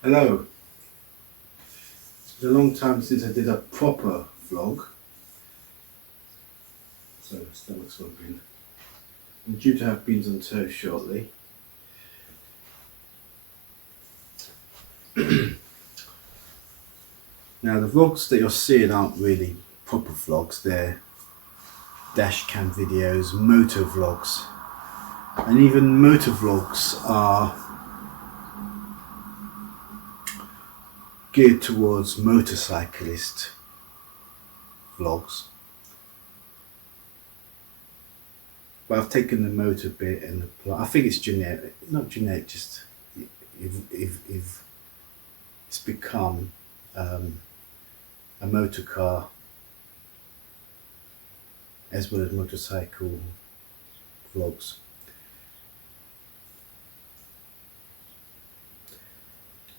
Hello. It's been a long time since I did a proper vlog. So my stomach's rumbling. I'm due to have beans on toast shortly. Now the vlogs that you're seeing aren't really proper vlogs, they're dash cam videos, motor vlogs. And even motor vlogs are geared towards motorcyclist vlogs. But I've taken the motor bit and I think it's generic, not generic, just if it's become a motor car as well as motorcycle vlogs.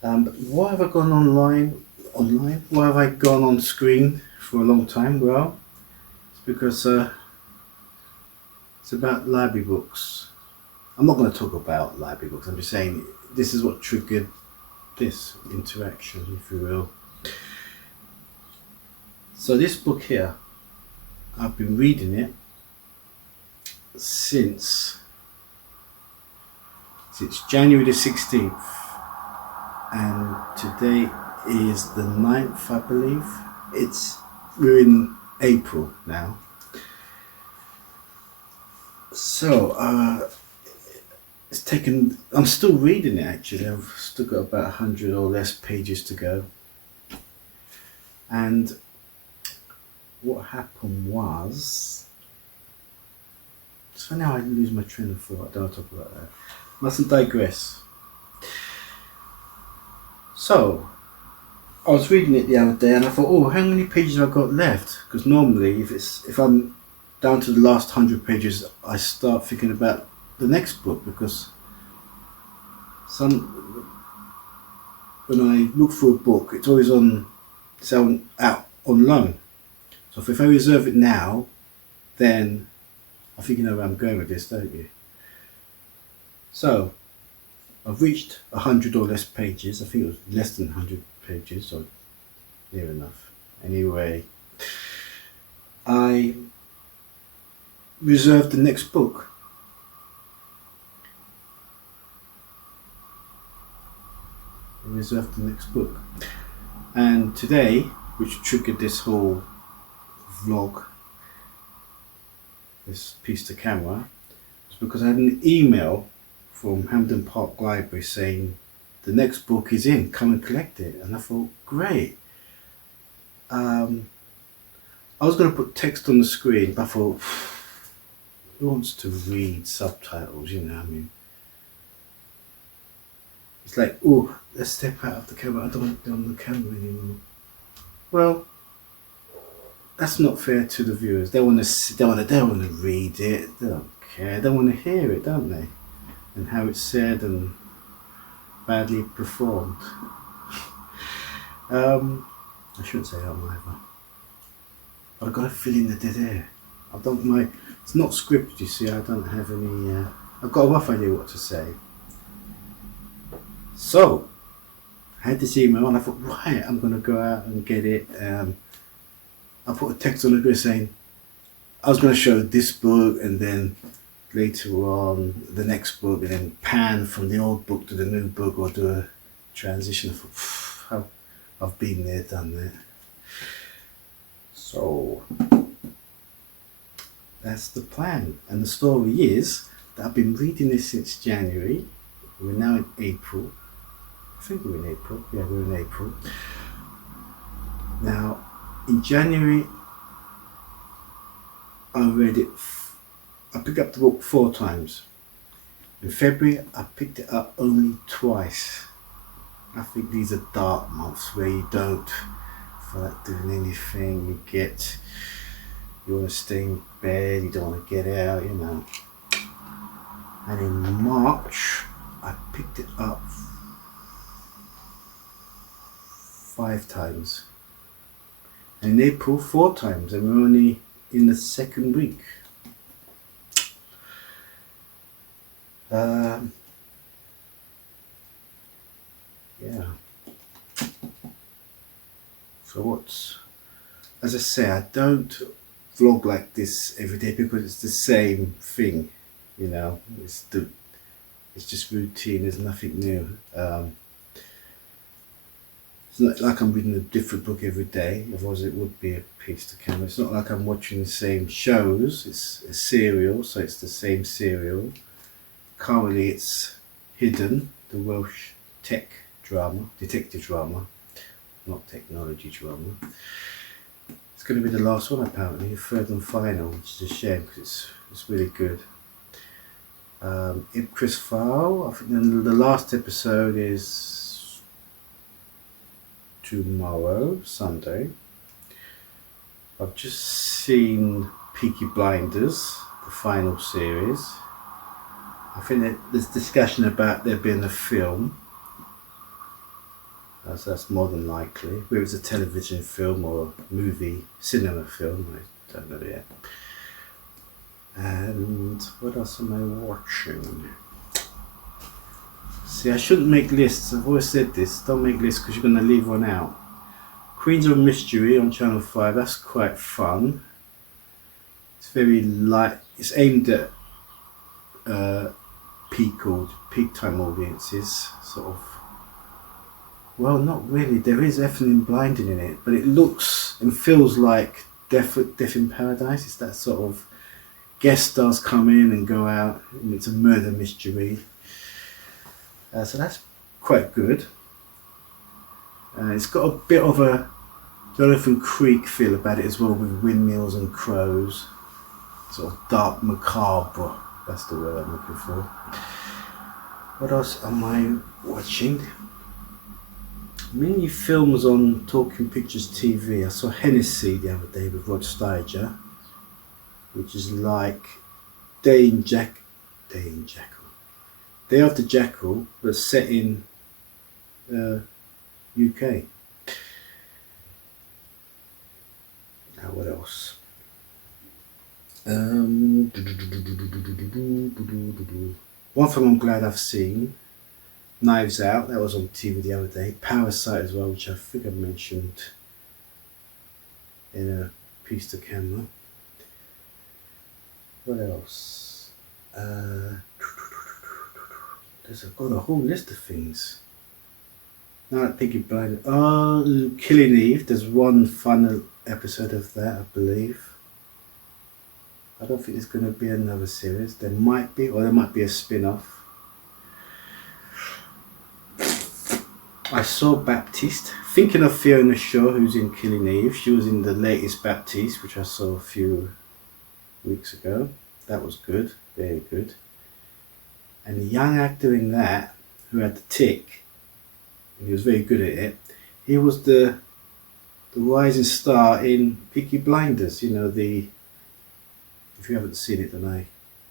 But why have I gone online? Why have I gone on screen for a long time? Well, it's because it's about library books. I'm not going to talk about library books, I'm just saying this is what triggered this interaction, if you will. So this book here, I've been reading it since January the 16th, and today is the 9th, I believe. We're in April now. So it's taken, I'm still reading it actually, I've still got about 100 or less pages to go. And what happened was, so now I lose my train of thought, I don't want to talk about that. Mustn't digress. So I was reading it the other day and I thought, oh, how many pages have I got left? Because normally if I'm down to the last 100 pages, I start thinking about the next book, because when I look for a book, it's always out on loan. So if I reserve it now, then I think you know where I'm going with this, don't you? So I've reached 100 or less pages. I think it was less than 100 pages, or near enough. Anyway, I reserved the next book. And today, which triggered this whole vlog, this piece to camera, was because I had an email from Hampden Park Library saying the next book is in, come and collect it. And I thought, great. I was going to put text on the screen, but I thought, who wants to read subtitles, you know what I mean? It's like, oh, let's step out of the camera, I don't want to be on the camera anymore. Well, that's not fair to the viewers. They want to read it, they don't care, they want to hear it, don't they? And how it's said and badly performed. I shouldn't say that either. But I've got to fill in the dead air. It's not scripted, you see, I don't have any, I've got a rough idea what to say. So, I had this email and I thought, right, I'm going to go out and get it. I put a text on the grid saying, I was going to show this book and then later on the next book, and then pan from the old book to the new book, or do a transition. I thought, I've been there, done that. So, that's the plan. And the story is that I've been reading this since January. We're now in April. I think we're in April. Yeah, we're in April. Now, in January, I read it. I picked up the book 4 times. In February, I picked it up only twice. I think these are dark months where you don't feel like doing anything. You want to stay in bed, you don't want to get out, you know. And in March, I picked it up 5 times. And in April, 4 times, and we're only in the 2nd week. Yeah. So as I say, I don't vlog like this every day because it's the same thing, you know. It's just routine. There's nothing new. It's not like I'm reading a different book every day, otherwise it would be a piece to camera. It's not like I'm watching the same shows. It's a serial, so it's the same serial. Currently it's Hidden, the Welsh detective drama, not technology drama. It's going to be the last one apparently, third and final, which is a shame because it's really good. Ipcris File, I think the last episode is tomorrow, Sunday. I've just seen Peaky Blinders, the final series. I think that there's discussion about there being a film. So that's more than likely. Whether it's a television film or a movie, cinema film, I don't know yet. And what else am I watching? See, I shouldn't make lists. I've always said this. Don't make lists because you're going to leave one out. Queens of Mystery on Channel 5. That's quite fun. It's very light. It's aimed at peak time audiences, sort of. Well, not really. There is effing blinding in it, but it looks and feels like Death in Paradise. It's that sort of guest stars come in and go out, and it's a murder mystery. So that's quite good. It's got a bit of a Jonathan Creek feel about it as well, with windmills and crows. Sort of dark macabre. That's the word I'm looking for. What else am I watching? Many films on Talking Pictures TV. I saw Hennessy the other day with Rod Steiger, which is like Day of the Jackal, but set in UK. Now what else? One thing I'm glad I've seen, Knives Out, that was on TV the other day. Parasite as well, which I think I mentioned in a piece to camera. What else? I've got a whole list of things. Now that Piggy Blinders. Oh, Killing Eve. There's one final episode of that, I believe. I don't think there's going to be another series. There might be, or there might be a spin-off. I saw Baptiste. Thinking of Fiona Shaw, who's in Killing Eve. She was in the latest Baptiste, which I saw a few weeks ago. That was good, very good. And the young actor in that, who had the tick, and he was very good at it, he was the rising star in Peaky Blinders. You know, if you haven't seen it, then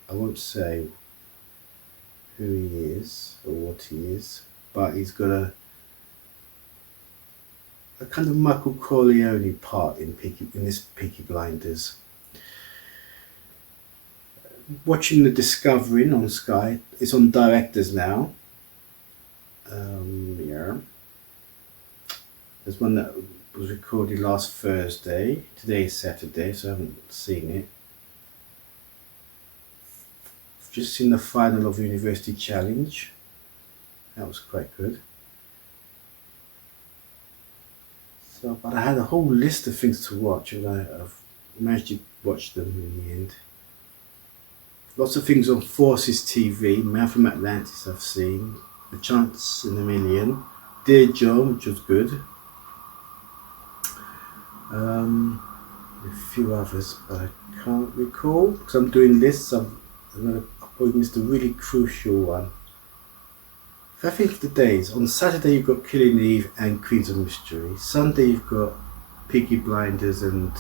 I won't say who he is or what he is, but he's got a kind of Michael Corleone part in this Peaky Blinders. Watching The Discovering on Sky. It's on Directors now. Yeah. There's one that was recorded last Thursday. Today is Saturday, so I haven't seen it. I've just seen the final of University Challenge. That was quite good. So, but I had a whole list of things to watch, and I've managed to watch them in the end. Lots of things on Forces TV, Man from Atlantis I've seen, A Chance in a Million, Dear John, which was good. A few others, but I can't recall, because I'm doing lists. I'll probably missed a really crucial one. If I think of the days, on Saturday you've got Killing Eve and Queens of Mystery. Sunday you've got Peaky Blinders and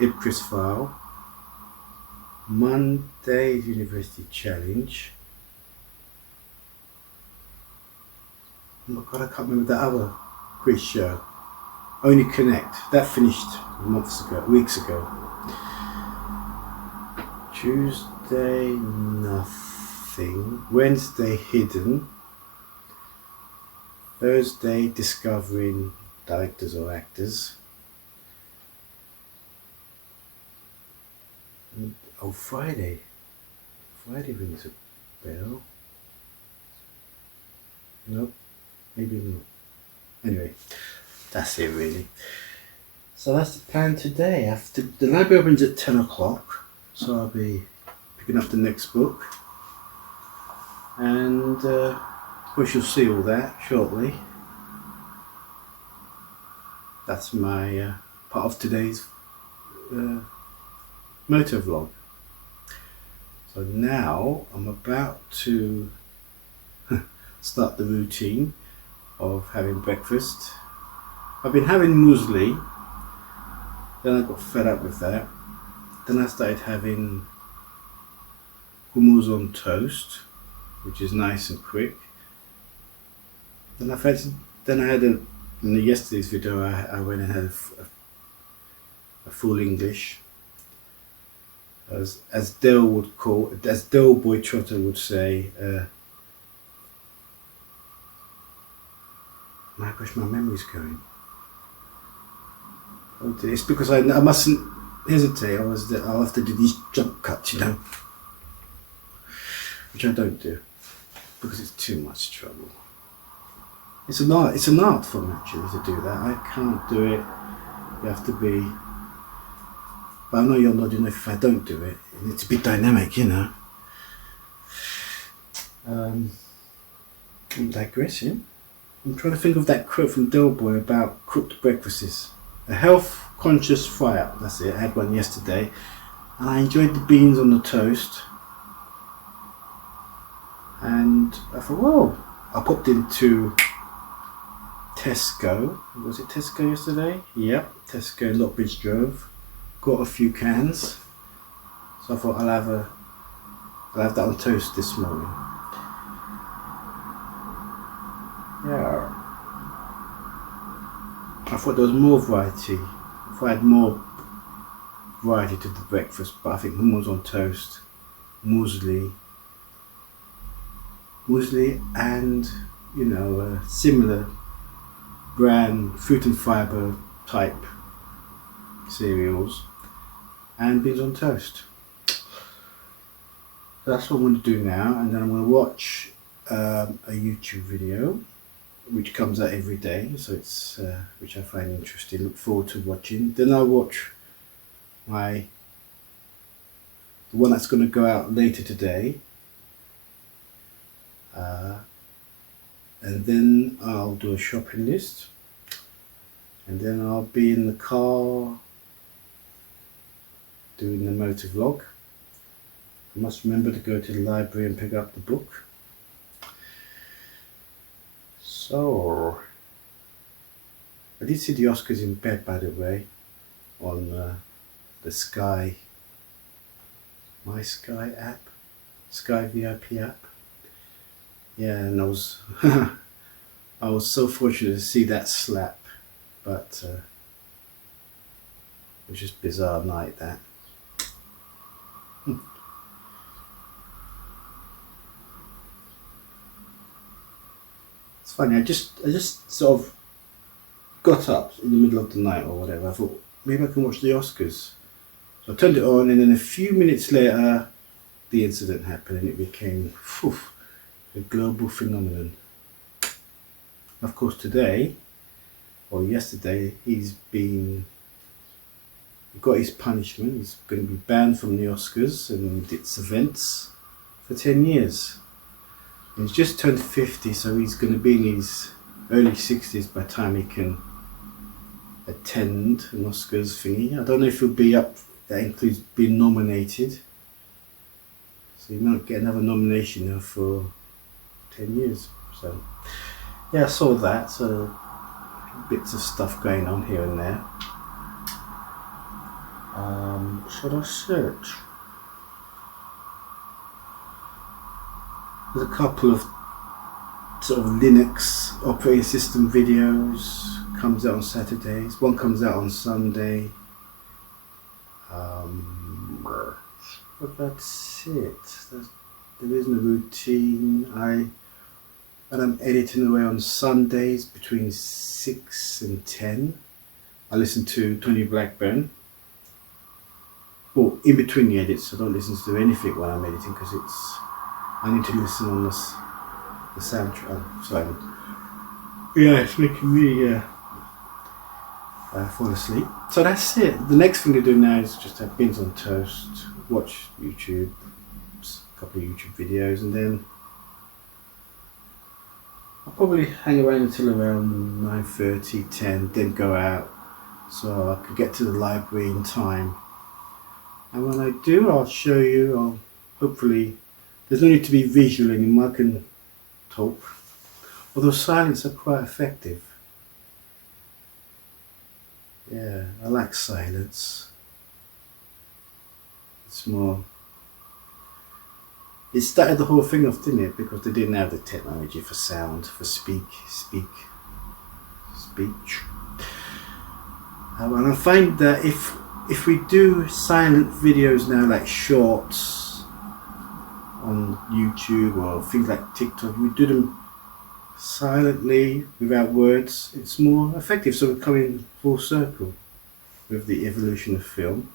Ipcris File. Monday University Challenge. Oh my god, I can't remember that other quiz show. Only Connect. That finished weeks ago. Tuesday, nothing. Wednesday, Hidden. Thursday, Discovering directors or actors. And, oh, Friday rings a bell. Nope, maybe not. Anyway, that's it really. So that's the plan today. After the library opens at 10 o'clock, so I'll be picking up the next book, and of course you'll see all that shortly. That's my part of today's motor vlog. So now I'm about to start the routine of having breakfast. I've been having muesli, then I got fed up with that. Then I started having hummus on toast, which is nice and quick. Then I had in yesterday's video I went and had a full English, as Del Boy Trotter would say. My gosh, my memory's going. Oh dear, it's because I mustn't hesitate. I'll have to do these jump cuts, you know, which I don't do because it's too much trouble. It's an art form actually to do that. I can't do it. You have to be. But I know you're nodding if I don't do it. You need to be dynamic, you know. I'm digressing. I'm trying to think of that quote from Del Boy about cooked breakfasts. A health-conscious fry-up. That's it. I had one yesterday, and I enjoyed the beans on the toast. And I thought, well, I popped into TESCO. Was it TESCO yesterday? Yep, TESCO in Lockbridge Grove. Got a few cans, so I thought I'll have that on toast this morning. Yeah, I thought there was more variety. If I had more variety to the breakfast, but I think hummus on toast, muesli, and you know, similar brand fruit and fibre type cereals, and beans on toast. So that's what I'm going to do now, and then I'm going to watch a YouTube video which comes out every day, so it's which I find interesting. Look forward to watching. Then I'll watch the one that's going to go out later today, and then I'll do a shopping list, and then I'll be in the car doing the motor vlog. I must remember to go to the library and pick up the book. So, I did see the Oscars in bed, by the way, on the Sky, my Sky app, Sky VIP app. Yeah, and I was I was so fortunate to see that slap, but it was just bizarre night that. It's funny, I just sort of got up in the middle of the night or whatever. I thought maybe I can watch the Oscars. So I turned it on, and then a few minutes later the incident happened, and it became a global phenomenon. Of course today, or yesterday, he got his punishment. He's going to be banned from the Oscars and its events for 10 years. And he's just turned 50, so he's going to be in his early 60s by the time he can attend an Oscars thingy. I don't know if he'll be up, that includes being nominated. So he might get another nomination now for 10 years. So yeah, I saw that, so bits of stuff going on here and there. Should I search? There's a couple of sort of Linux operating system videos. Comes out on Saturdays. One comes out on Sunday. But that's it. There isn't a routine. and I'm editing away on Sundays between 6 and 10. I listen to Tony Blackburn. Well, in between the edits, I don't listen to anything while I'm editing because I need to listen on the soundtrack. Sorry. Yeah, it's making me fall asleep. So that's it. The next thing to do now is just have beans on toast, watch YouTube, a couple of YouTube videos, and then I'll probably hang around until around 9:30, 10, then go out so I could get to the library in time. And when I do, I'll show you. Hopefully, there's no need to be visual anymore. I can talk. Although silence are quite effective. Yeah, I like silence. It's more. It started the whole thing off, didn't it? Because they didn't have the technology for sound, for speech. And I find that if we do silent videos now, like shorts on YouTube or things like TikTok, we do them silently without words, it's more effective. So we're coming full circle with the evolution of film.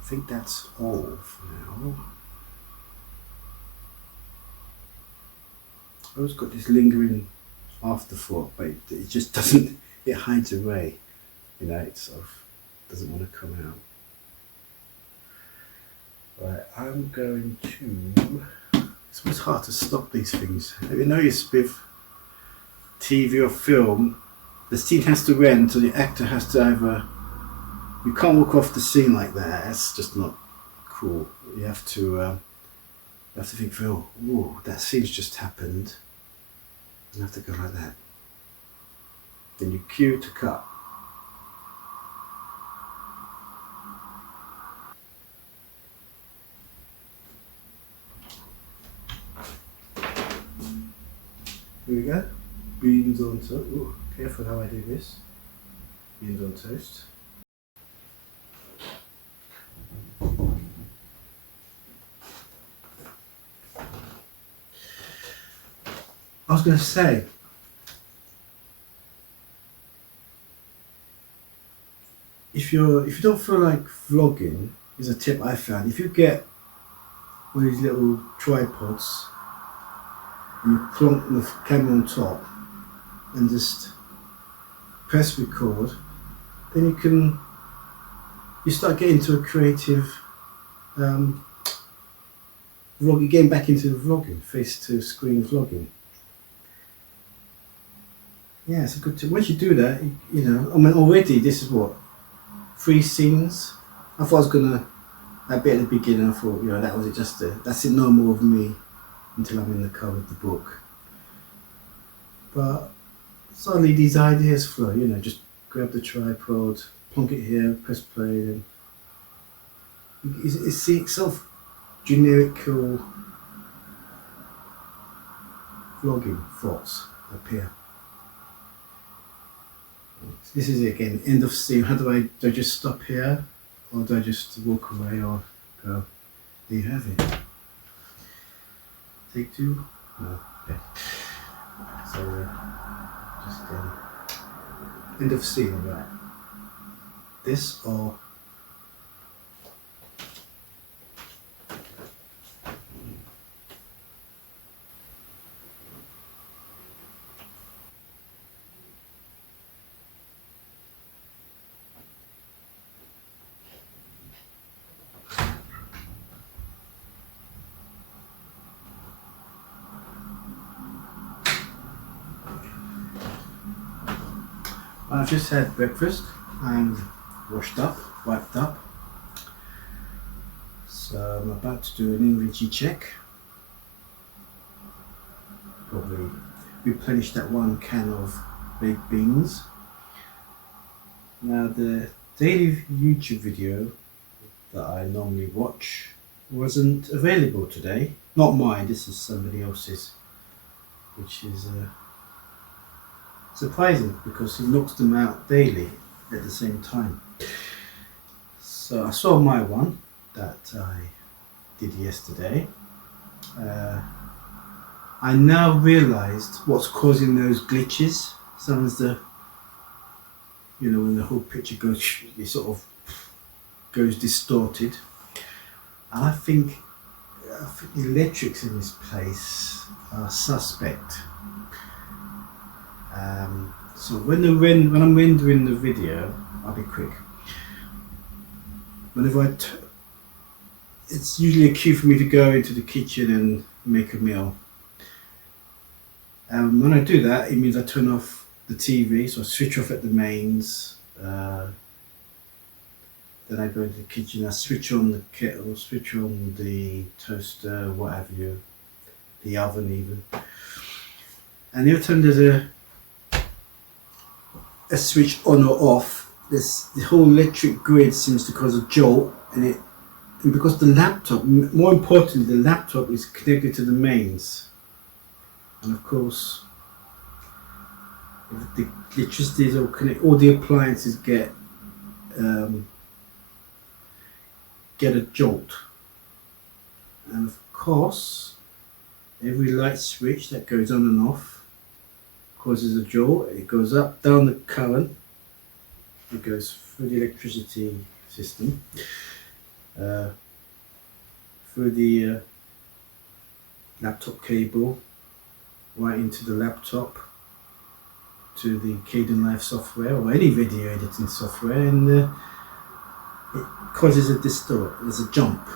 I think that's all for now. I always got this lingering afterthought, but it just doesn't, it hides away, you know, it sort of doesn't want to come out. Right, I'm going to, it's always hard to stop these things. Have you noticed with TV or film, the scene has to end, so the actor has to either, you can't walk off the scene like that, that's just not cool. You have to think, oh, that scene's just happened. You have to go like that. Then you cue to cut. Here we go. Beans on toast. Ooh, careful how I do this. Beans on toast. I was going to say, if you don't feel like vlogging, is a tip I found. If you get one of these little tripods and you plonk the camera on top and just press record, then you start getting to a creative vlog. You're getting back into the vlogging, face to screen vlogging. Yeah, it's a good tip. Once you do that, you know, I mean, already this is what, 3 scenes. I thought I was gonna, that bit at the beginning, I thought, you know, that was it, that's it, no more of me until I'm in the car with the book. But suddenly these ideas flow, you know, just grab the tripod, plonk it here, press play, and it's the self-generical vlogging thoughts appear. This is it again, end of scene. Do I just stop here, or do I just walk away, or go? There you have it. Take 2? No. Okay. So just end of scene, right? This or I've just had breakfast and washed up, wiped up. So I'm about to do an inventory check. Probably replenish that 1 can of baked beans. Now the daily YouTube video that I normally watch wasn't available today. Not mine, this is somebody else's, which is surprising because he knocks them out daily at the same time. So I saw my one that I did yesterday. I now realised what's causing those glitches. Sometimes when the whole picture goes, it sort of goes distorted. And I think the electrics in this place are suspect. So when I'm rendering the video, I'll be quick. Whenever it's usually a cue for me to go into the kitchen and make a meal. When I do that, it means I turn off the TV, so I switch off at the mains. Then I go into the kitchen, I switch on the kettle, switch on the toaster, what have you, the oven even. And every time there's a switch on or off, the whole electric grid seems to cause a jolt, and because the laptop, more importantly, the laptop is connected to the mains. And of course, if the electricity is all connected, all the appliances get a jolt. And of course, every light switch that goes on and off causes a jolt. It goes up, down the current, it goes through the electricity system, through the laptop cable, right into the laptop, to the Kdenlive software or any video editing software, and it causes a distort. There's a jump.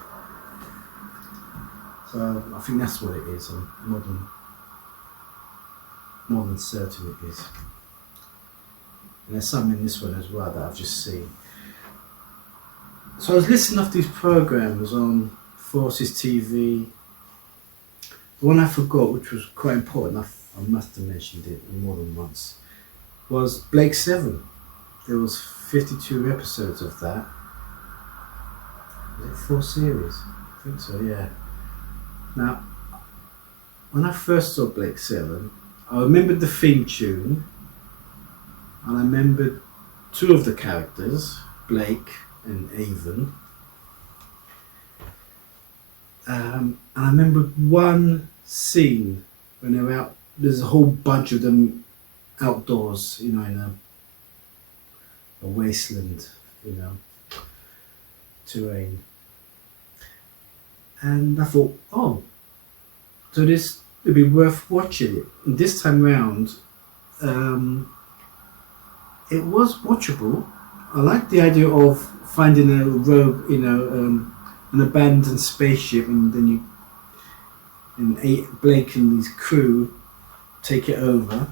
So I think that's what it is. I'm more than certain it is. And there's something in this one as well that I've just seen. So I was listening to these programs on Forces TV. The one I forgot, which was quite important, I must have mentioned it more than once, was Blake 7. There was 52 episodes of that. Was it 4 series? I think so, yeah. Now, when I first saw Blake 7, I remembered the theme tune, and I remembered 2 of the characters, Blake and Avon. And I remembered one scene when they're out, there's a whole bunch of them outdoors, in a wasteland, terrain. And I thought, oh, so this would be worth watching it. And this time round, it was watchable. I liked the idea of finding a rogue, an abandoned spaceship, and then Blake and his crew take it over,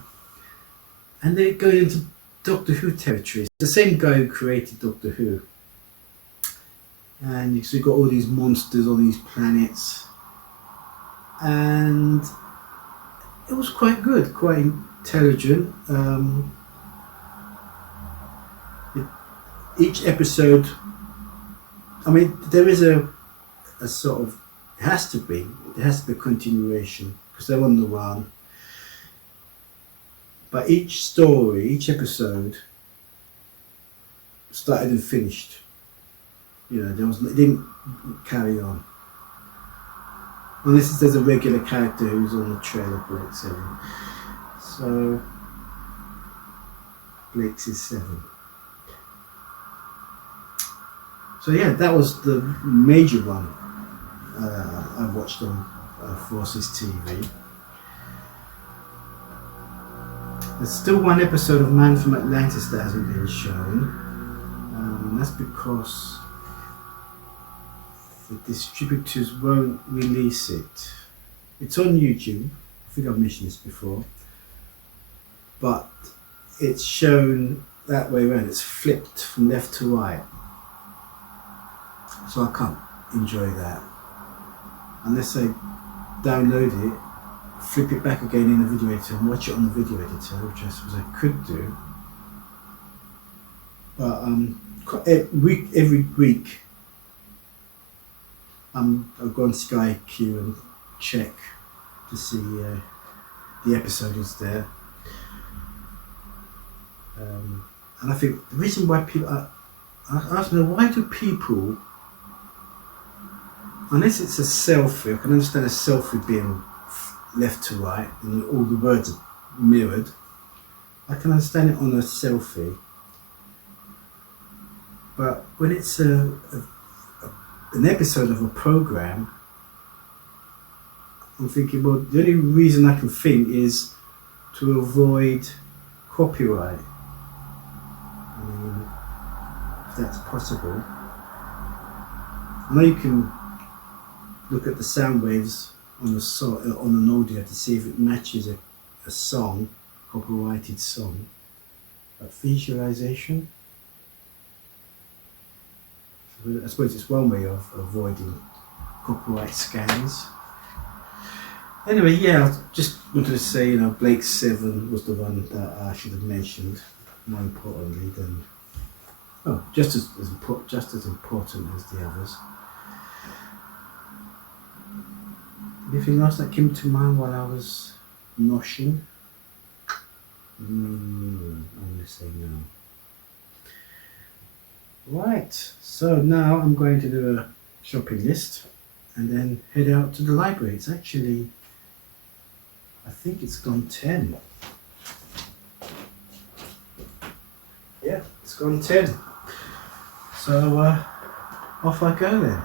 and they go into Doctor Who territory. It's the same guy who created Doctor Who, and so you've got all these monsters on these planets, and it was quite good, quite intelligent. Each episode, there is a sort of, it has to be a continuation because they're on the run. But each story, each episode started and finished. It didn't carry on. Unless there's a regular character who's on the trail of Blake 7. So, Blake's is 7. So yeah, that was the major one I watched on Forces TV. There's still one episode of Man from Atlantis that hasn't been shown, and that's because the distributors won't release it. It's on YouTube, I think I've mentioned this before, but it's shown that way around, it's flipped from left to right. So I can't enjoy that unless I download it, flip it back again in the video editor and watch it on the video editor, which I suppose I could do. But every week I'll go on Sky Q and check to see the episode is there. And I think the reason why people I asked me, why do people, unless it's a selfie, I can understand a selfie being left to right and all the words are mirrored. I can understand it on a selfie. But when it's an episode of a program, I'm thinking, well, the only reason I can think is to avoid copyright. I mean, if that's possible. I know you can look at the sound waves on an audio to see if it matches a song, copyrighted song. But visualization, I suppose it's one way of avoiding copyright scams. Anyway, yeah, I just wanted to say, Blake 7 was the one that I should have mentioned more importantly than, just as important as the others. Anything else that came to mind while I was noshing? I'm going to say no. Right, so now I'm going to do a shopping list and then head out to the library. It's actually, I think it's gone 10. Yeah, it's gone 10. So off I go then.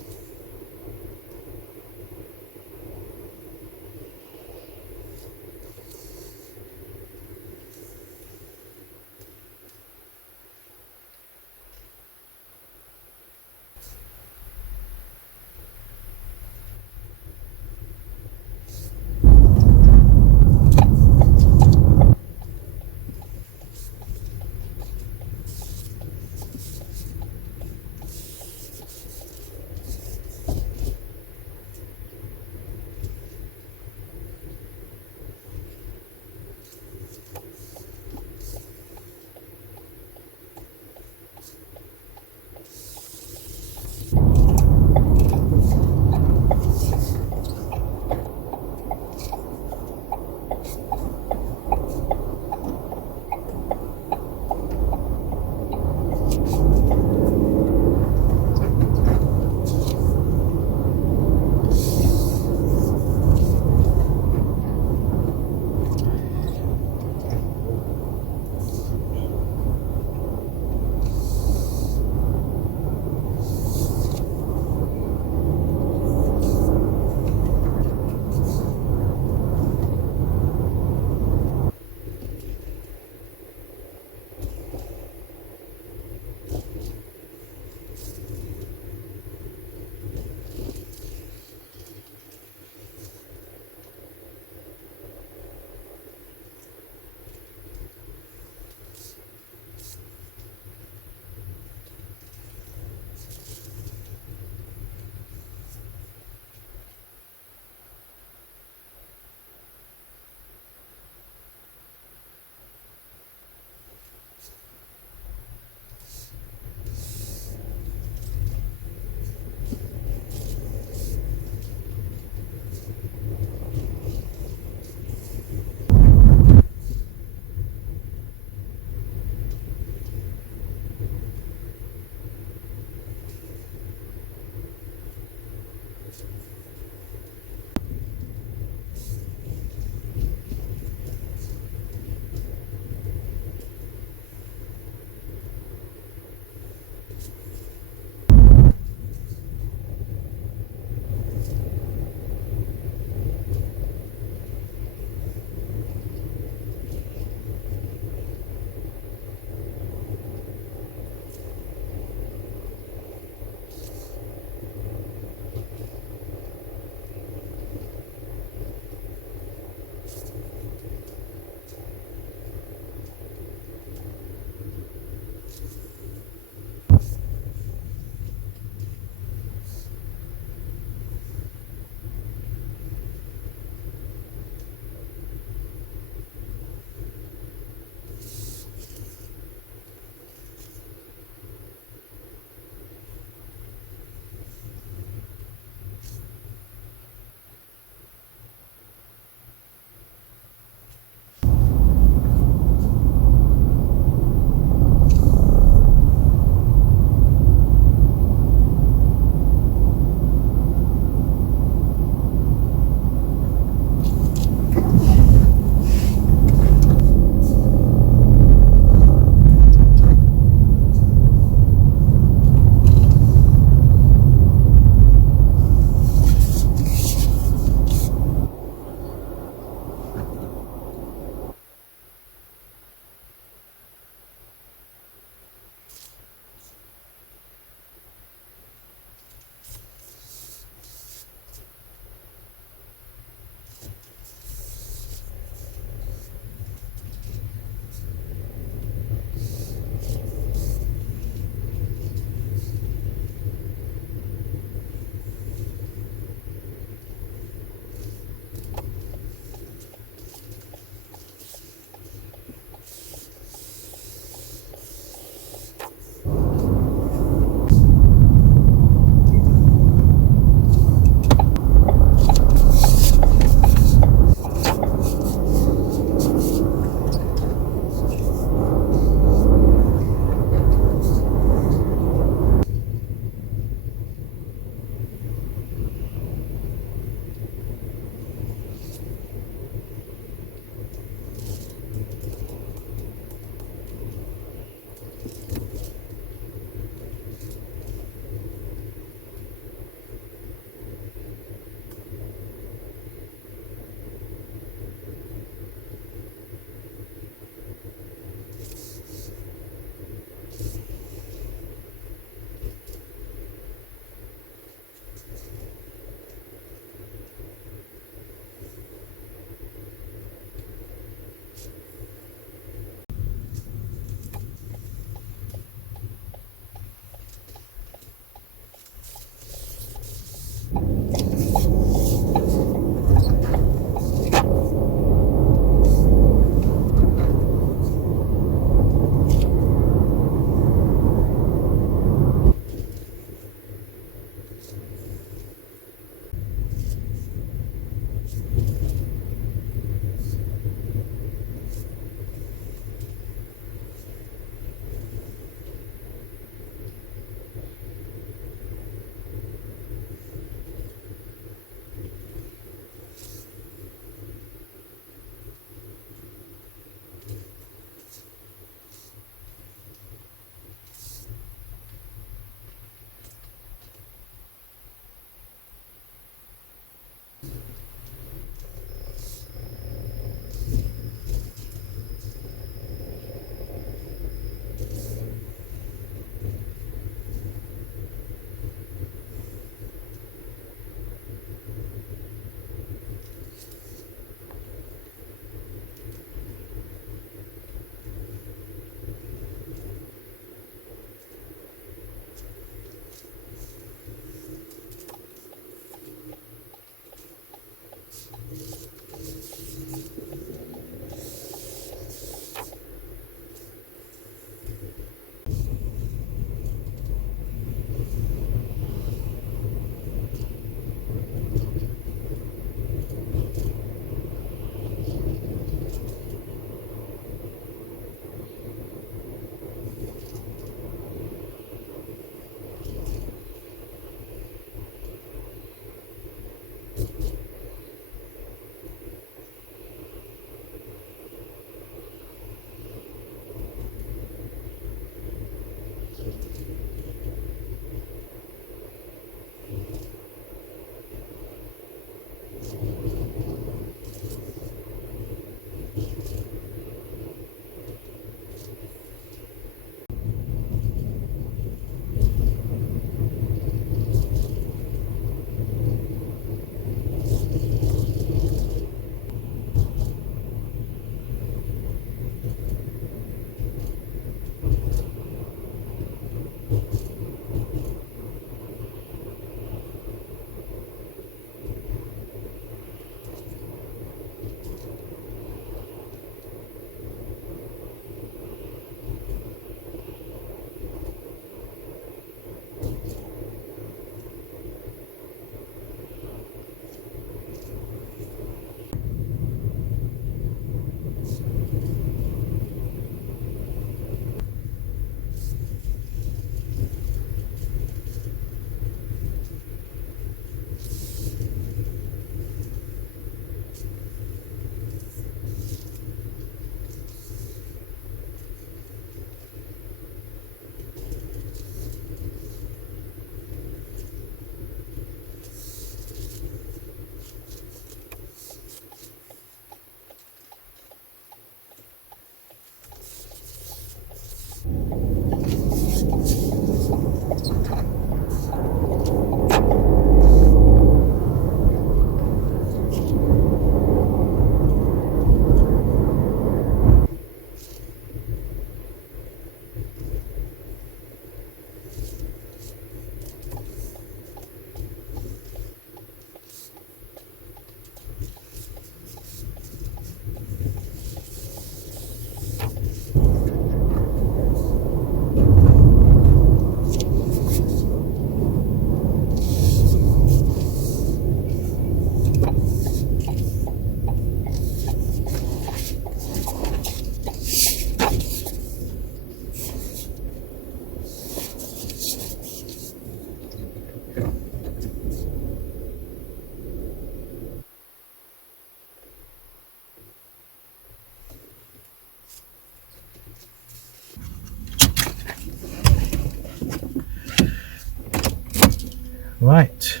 Right.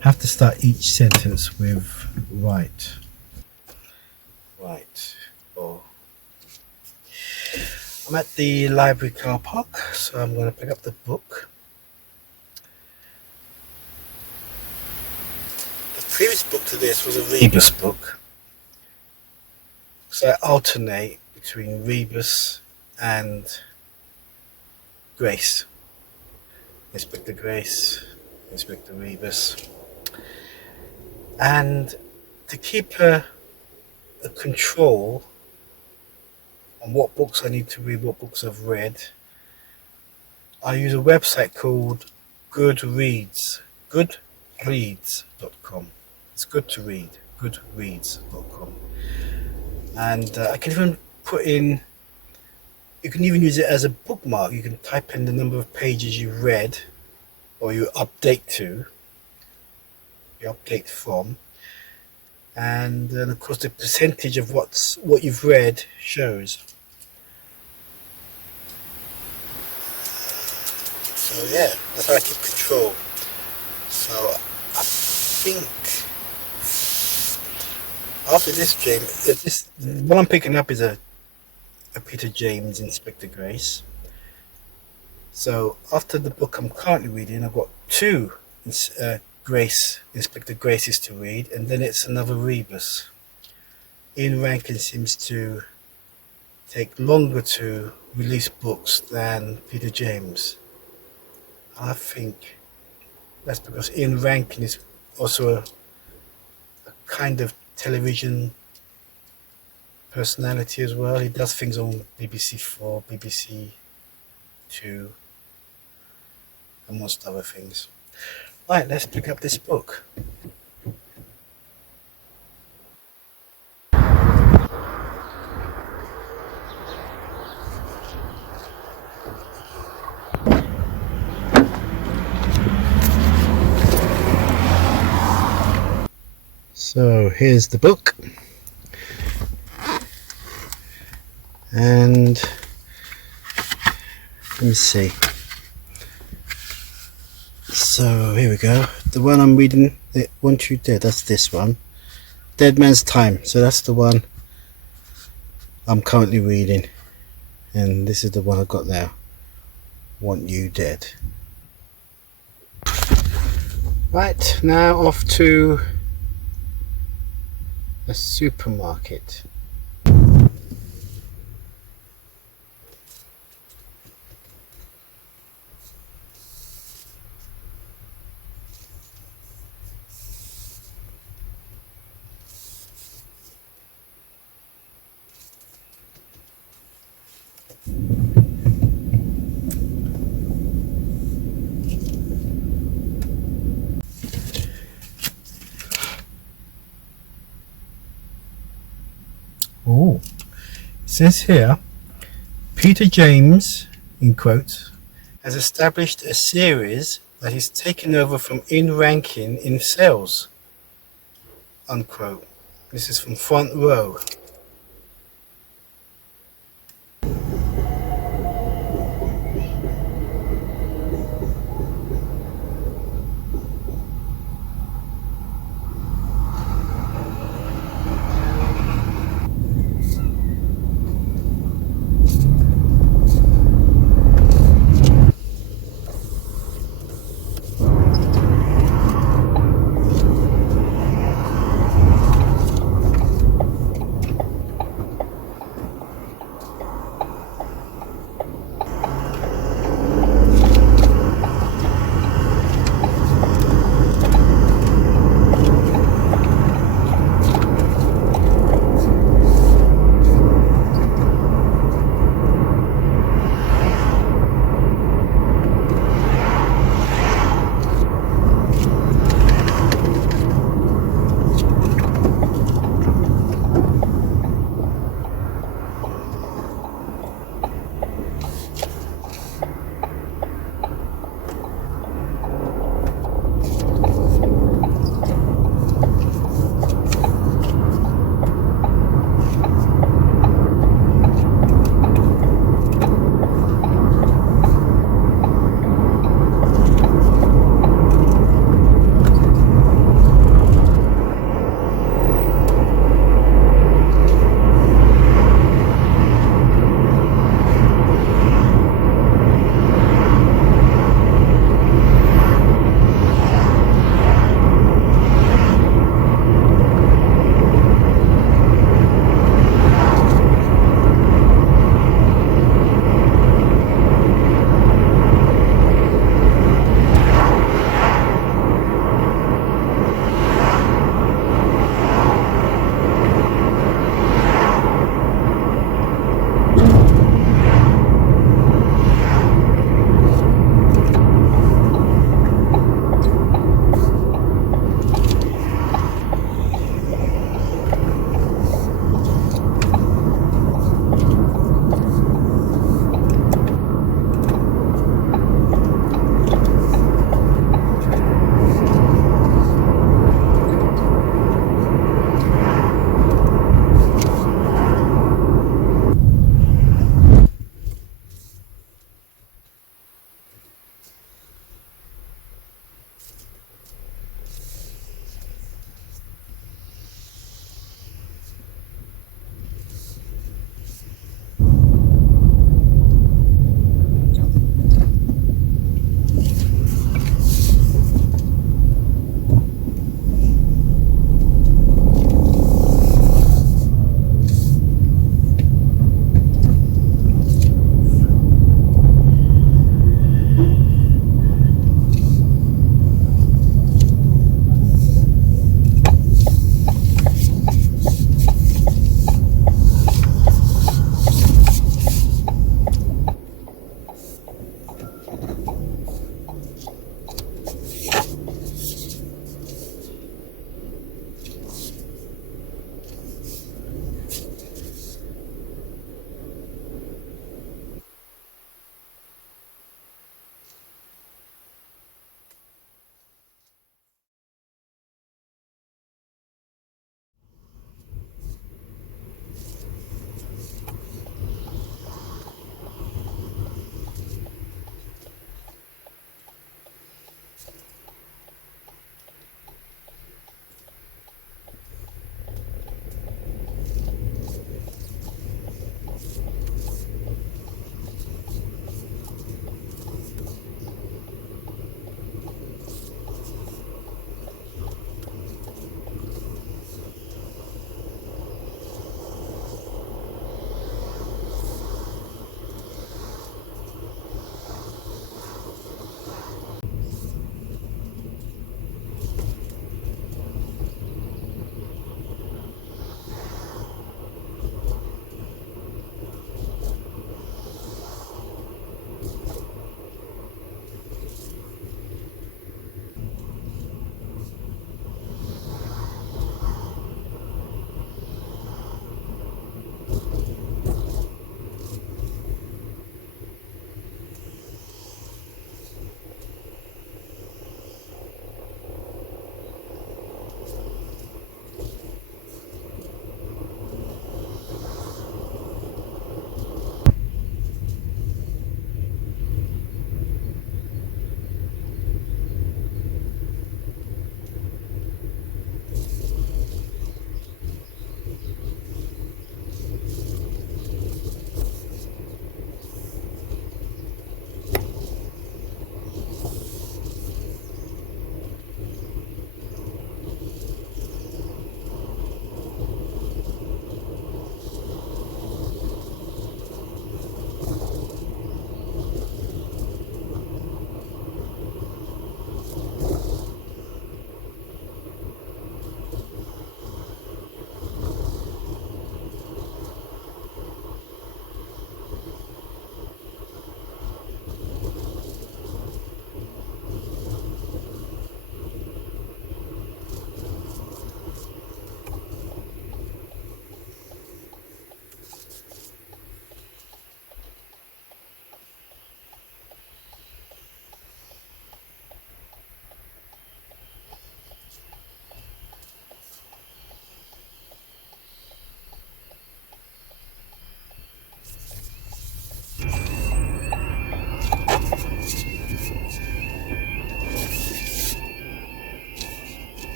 Have to start each sentence with right. Right. Oh. I'm at the library car park, so I'm going to pick up the book. The previous book to this was a Rebus book. So I alternate between Rebus and Grace. Inspector Grace, Inspector Rebus. And to keep a control on what books I need to read, what books I've read, I use a website called Goodreads, goodreads.com. It's good to read, goodreads.com. And I can even put in, you can even use it as a bookmark. You can type in the number of pages you've read or you update to, you update from, and then of course the percentage of what you've read shows. So yeah, that's how I keep control. So I think after this game, what I'm picking up is a Peter James Inspector Grace. So after the book I'm currently reading, I've got two Inspector Graces to read, and then it's another Rebus. Ian Rankin seems to take longer to release books than Peter James. I think that's because Ian Rankin is also a kind of television personality as well. He does things on BBC 4, BBC 2, and most other things. Right, let's pick up this book. So here's the book, and let me see. So here we go. The one I'm reading, Want You Dead, that's this one. Dead Man's Time. So that's the one I'm currently reading, and this is the one I got now. Want You Dead. Right, now off to a supermarket. Oh, it says here, Peter James, in quotes, has established a series that is taken over from Ian Rankin in sales, unquote. This is from Front Row.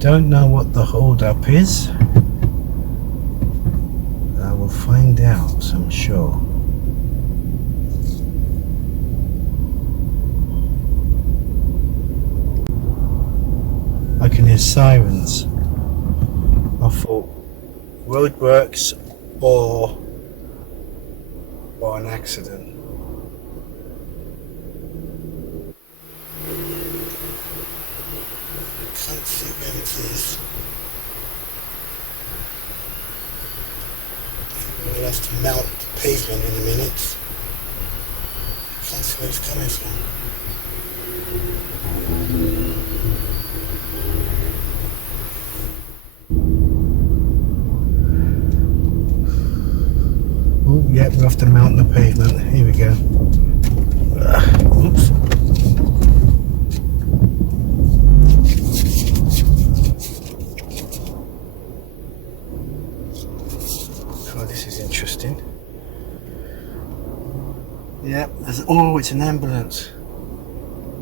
don't know what the hold up is. I will find out, I'm sure. I can hear sirens. I thought roadworks or an accident. Can't see where it is. We'll have to mount the pavement in a minute. Can't see where it's coming from. Oh, yeah, we'll have to mount the pavement. Here we go. Oops. Oh, this is interesting. Yeah, oh, it's an ambulance.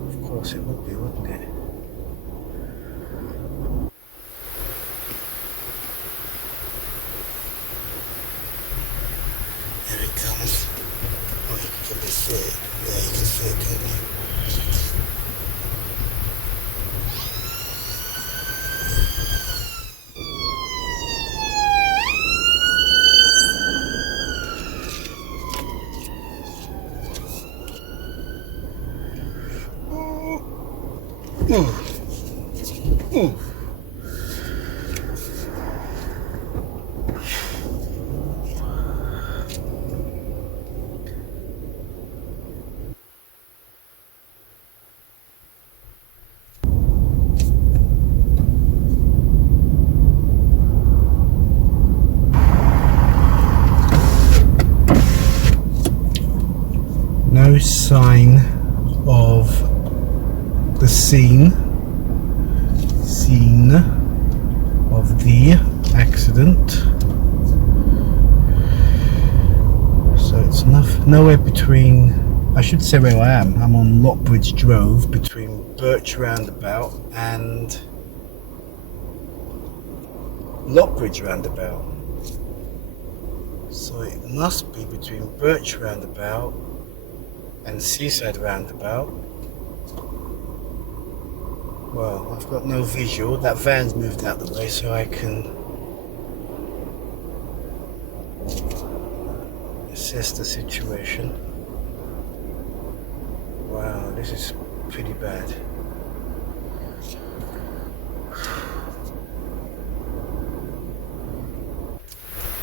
Of course it would be, wouldn't it? There it comes. Oh, you can see it. Yeah, you can see it, can't you? Ooh. Ooh. No sign of the scene of the accident, so it's nowhere between, I should say where I am. I'm on Lockbridge Drove between Birch Roundabout and Lockbridge Roundabout, so it must be between Birch Roundabout and Seaside Roundabout. Well, I've got no visual. That van's moved out the way so I can assess the situation. Wow, this is pretty bad.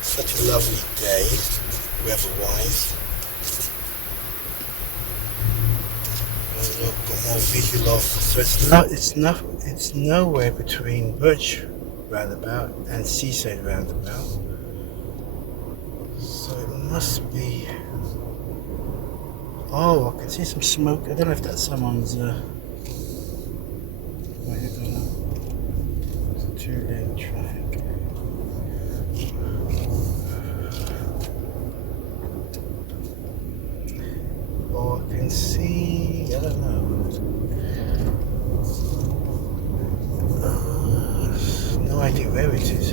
Such a lovely day, weather-wise. Got more visual of, so it's nowhere between Birch Roundabout and Seaside Roundabout, so it must be. Oh, I can see some smoke. I don't know if that's someone's wait, I don't know. It's a two-lane traffic. Oh, I can see, I don't know. No idea where it is.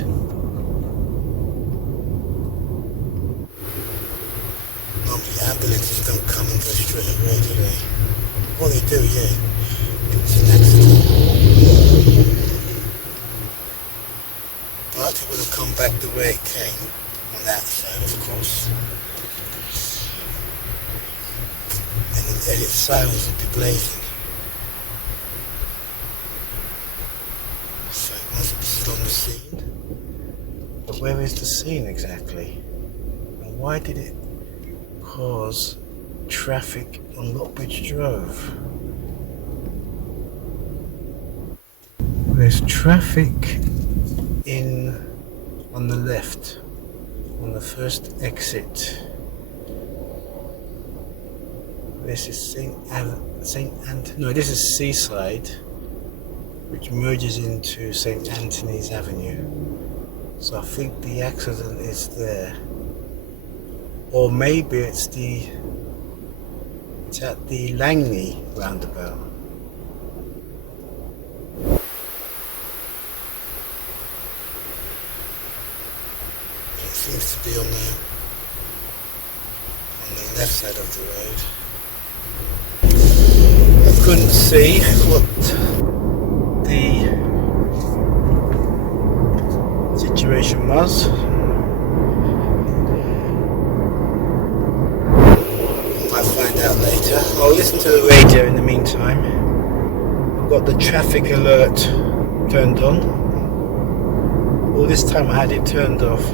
Normally ambulances don't come and go straight away, do they? Well, they do, yeah. It's an accident. But it would have come back the way it came, on that side, of course. And its sirens would be blazing. So it must be still on the scene. But where is the scene exactly? And why did it cause traffic on Lockbridge Drove? There's traffic on the left, on the first exit. This is this is Seaside, which merges into St. Anthony's Avenue. So I think the accident is there. Or maybe it's at the Langley roundabout. seems to be on the left side of the road. I couldn't see what the situation was. I'll find out later. I'll listen to the radio in the meantime. I've got the traffic alert turned on. All this time I had it turned off,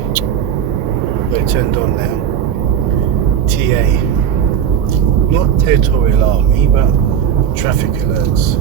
but it turned on now. TA, not territorial army, but traffic alerts.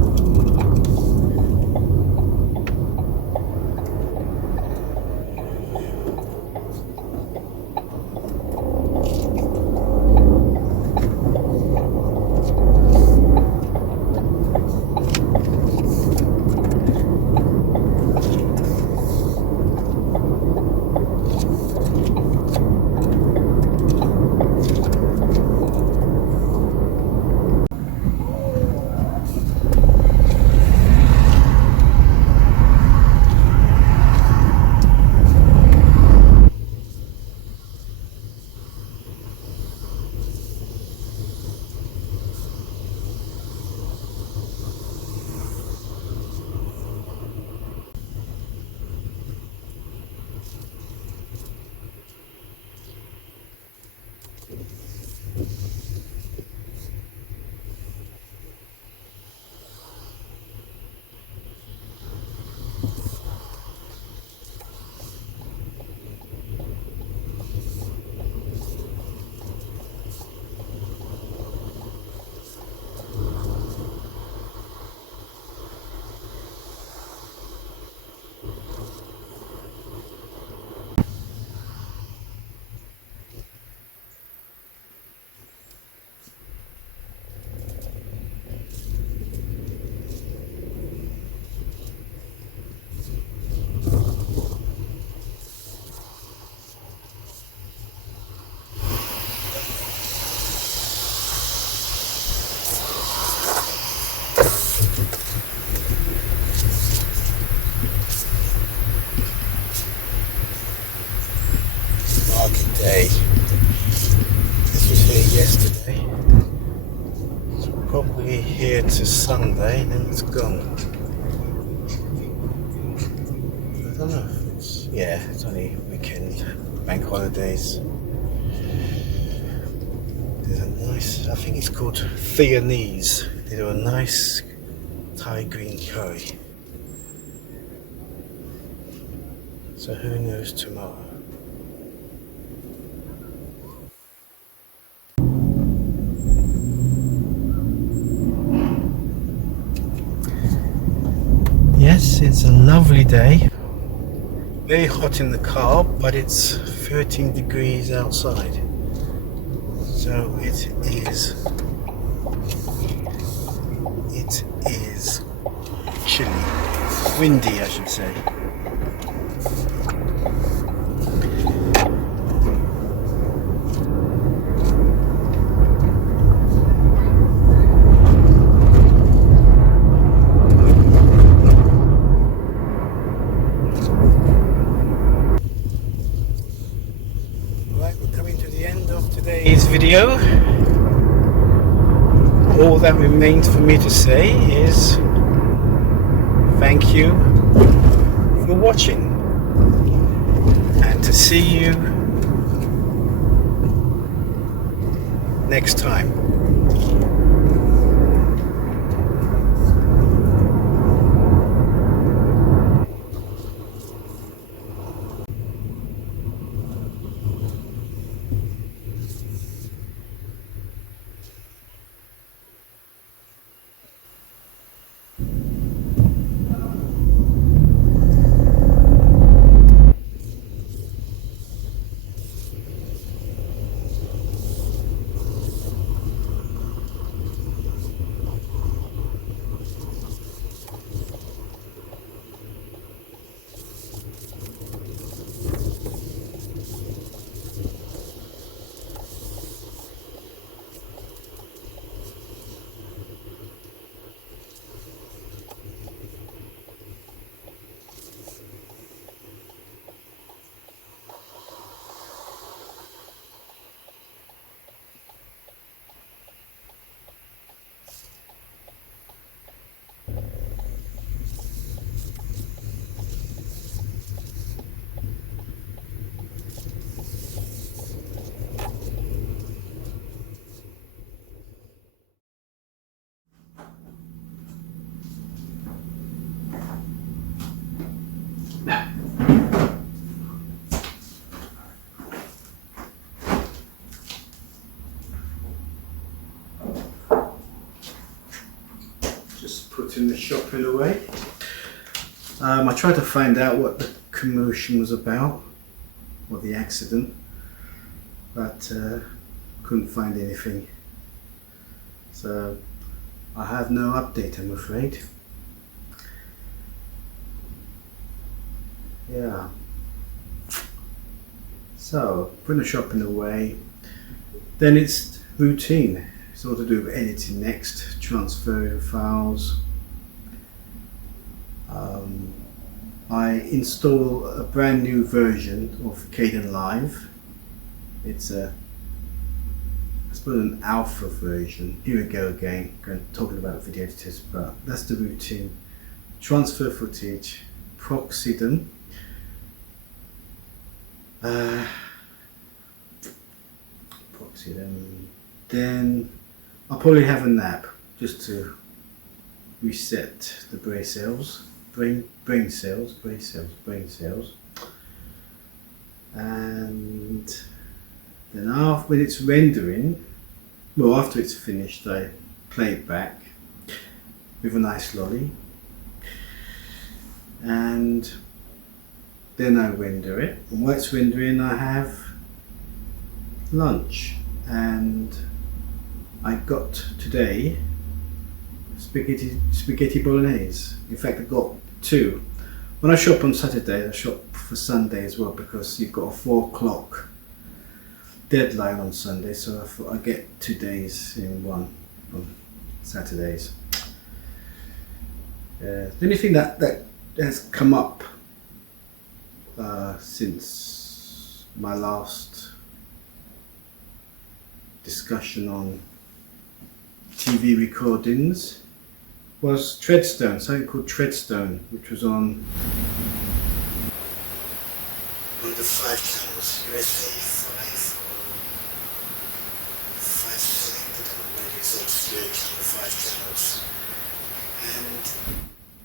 Day. This was here yesterday. It's probably here to Sunday, then it's gone. I don't know. It's only weekend, bank holidays. There's a nice, I think it's called Theanese. They do a nice Thai green curry. So who knows tomorrow? Yes, it's a lovely day. Very hot in the car, but it's 13 degrees outside. So it is chilly. Windy, I should say. Video. All that remains for me to say is thank you for watching, and to see you next time. putting the shopping away. I tried to find out what the commotion was about, or the accident, but couldn't find anything. So I have no update, I'm afraid. Yeah. So putting the shopping away, then it's routine. It's all to do with editing next, transferring files. I install a brand new version of Kdenlive. It's I suppose an alpha version. Here we go again, talking about video editors, but that's the routine. Transfer footage, proxy them. Proxy them. Then I'll probably have a nap just to reset the brain cells, and then when it's rendering, well, after it's finished, I play it back with a nice lolly, and then I render it. And while it's rendering, I have lunch, and I got today spaghetti bolognese. In fact, I got two. When I shop on Saturday, I shop for Sunday as well, because you've got a 4 o'clock deadline on Sunday, so I thought I'd get 2 days in one on Saturdays. The only thing that has come up since my last discussion on TV recordings was Treadstone, something called Treadstone, which was on the 5 channels, USA 5 or 5 select, maybe it's on 5 channels. And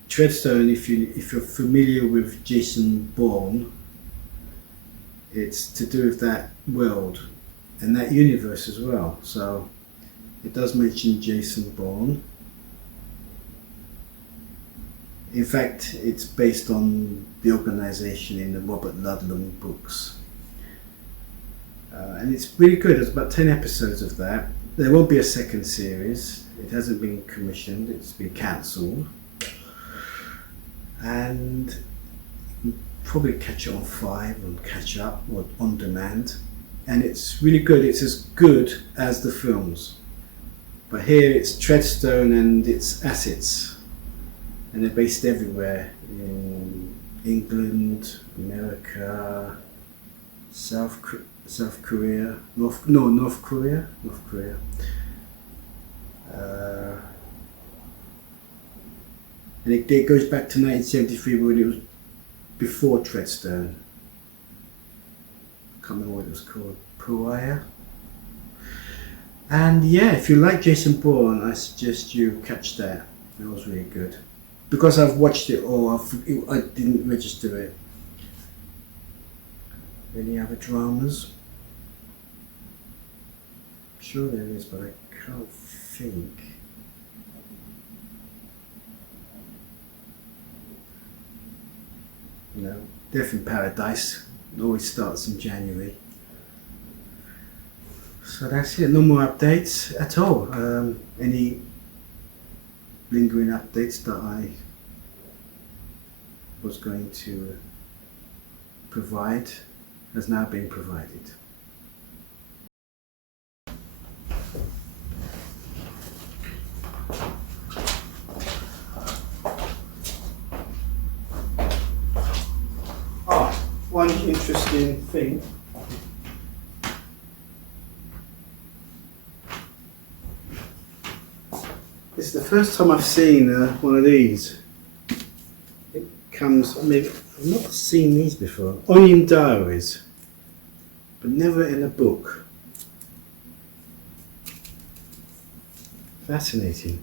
Treadstone, if you're familiar with Jason Bourne, it's to do with that world and that universe as well. So it does mention Jason Bourne. In fact, it's based on the organisation in the Robert Ludlum books. And it's really good. There's about 10 episodes of that. There won't be a second series. It hasn't been commissioned. It's been cancelled. And you can probably catch it on 5 and catch up or on demand. And it's really good. It's as good as the films. But here it's Treadstone and its assets. And they're based everywhere, in England, America, South Korea, North Korea. And it goes back to 1973 when it was before Treadstone. I can't remember what it was called, Pariah. And yeah, if you like Jason Bourne, I suggest you catch that. It was really good. Because I've watched it all, I didn't register it. Any other dramas? I'm sure there is, but I can't think. No, Death in Paradise. It always starts in January. So that's it, no more updates at all. Any lingering updates that I was going to provide has now been provided. One interesting thing. It's the first time I've seen one of these. It comes, I've not seen these before, only in diaries, but never in a book. Fascinating.